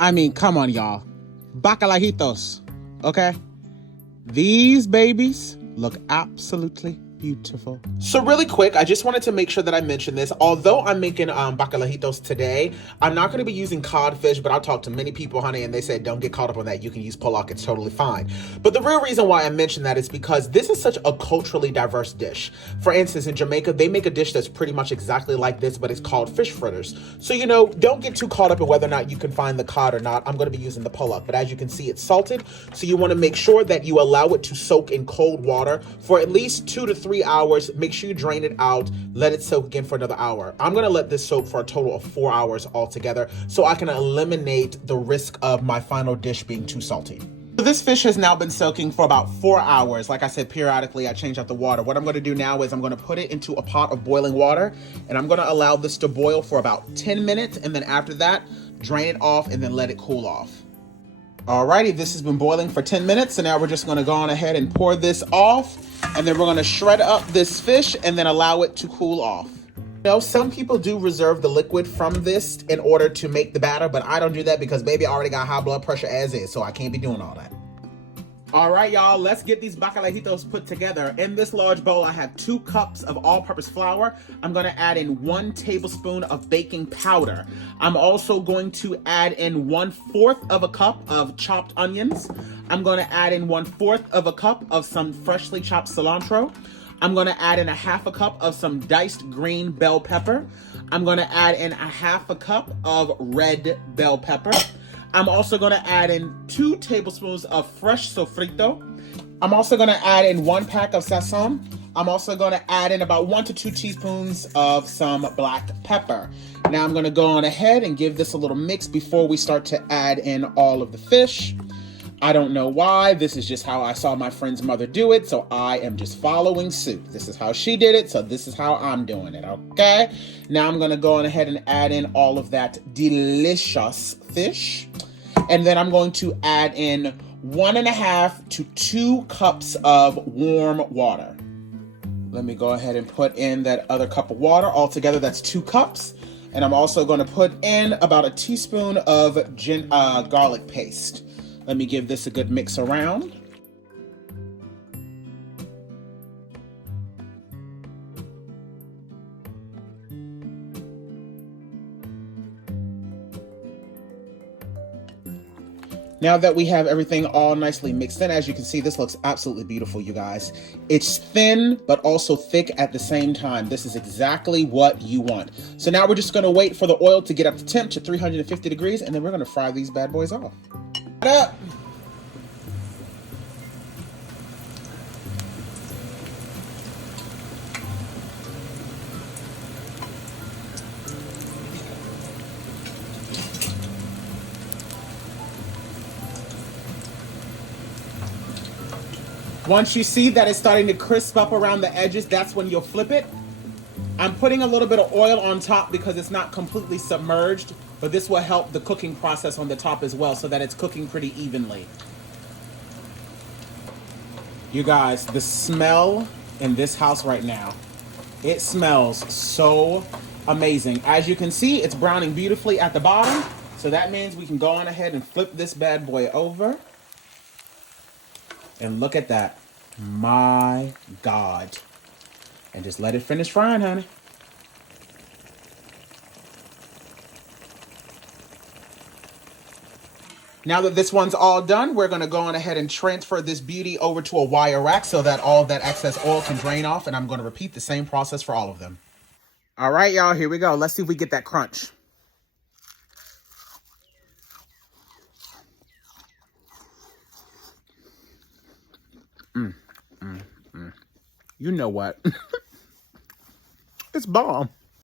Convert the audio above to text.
I mean, come on, y'all. Bacalajitos, okay? These babies look absolutely beautiful. So really quick, I just wanted to make sure that I mention this. Although I'm making bacalajitos today, I'm not going to be using codfish, but I'll talk to many people, honey, and they said don't get caught up on that. You can use pollock, it's totally fine. But the real reason why I mention that is because this is such a culturally diverse dish. For instance, in Jamaica, they make a dish that's pretty much exactly like this, but it's called fish fritters. So, you know, don't get too caught up in whether or not you can find the cod or not. I'm going to be using the pollock, but as you can see, it's salted. So you want to make sure that you allow it to soak in cold water for at least 2 to 3 hours. Make sure you drain it out, let it soak again for another hour. I'm gonna let this soak for a total of 4 hours altogether so I can eliminate the risk of my final dish being too salty. So this fish has now been soaking for about 4 hours. Like I said, periodically I change out the water. What I'm gonna do now is I'm gonna put it into a pot of boiling water and I'm gonna allow this to boil for about 10 minutes and then after that, drain it off and then let it cool off. Alrighty, this has been boiling for 10 minutes, so now we're just gonna go on ahead and pour this off, and then we're gonna shred up this fish and then allow it to cool off. You know, some people do reserve the liquid from this in order to make the batter, but I don't do that because baby I already got high blood pressure as is, so I can't be doing all that. All right, y'all, let's get these bacalajitos put together. In this large bowl, I have 2 cups of all-purpose flour. I'm gonna add in 1 tablespoon of baking powder. I'm also going to add in 1/4 of a cup of chopped onions. I'm gonna add in 1/4 of a cup of some freshly chopped cilantro. I'm gonna add in a 1/2 cup of some diced green bell pepper. I'm gonna add in a 1/2 cup of red bell pepper. I'm also gonna add in 2 tablespoons of fresh sofrito. I'm also gonna add in 1 pack of sazon. I'm also gonna add in about 1 to 2 teaspoons of some black pepper. Now I'm gonna go on ahead and give this a little mix before we start to add in all of the fish. I don't know why, this is just how I saw my friend's mother do it, so I am just following suit. This is how she did it, so this is how I'm doing it, okay? Now I'm gonna go on ahead and add in all of that delicious fish. And then I'm going to add in 1.5 to 2 cups of warm water. Let me go ahead and put in that other cup of water. Altogether, that's 2 cups. And I'm also going to put in about a teaspoon of garlic paste. Let me give this a good mix around. Now that we have everything all nicely mixed in, as you can see, this looks absolutely beautiful, you guys. It's thin, but also thick at the same time. This is exactly what you want. So now we're just gonna wait for the oil to get up to temp to 350 degrees, and then we're gonna fry these bad boys off. Up. Once you see that it's starting to crisp up around the edges, that's when you'll flip it. I'm putting a little bit of oil on top because it's not completely submerged, but this will help the cooking process on the top as well so that it's cooking pretty evenly. You guys, the smell in this house right now, it smells so amazing. As you can see, it's browning beautifully at the bottom, so that means we can go on ahead and flip this bad boy over. And look at that. My God. And just let it finish frying, honey. Now that this one's all done, we're gonna go on ahead and transfer this beauty over to a wire rack so that all of that excess oil can drain off, and I'm gonna repeat the same process for all of them. All right, y'all, here we go. Let's see if we get that crunch. You know what? It's bomb.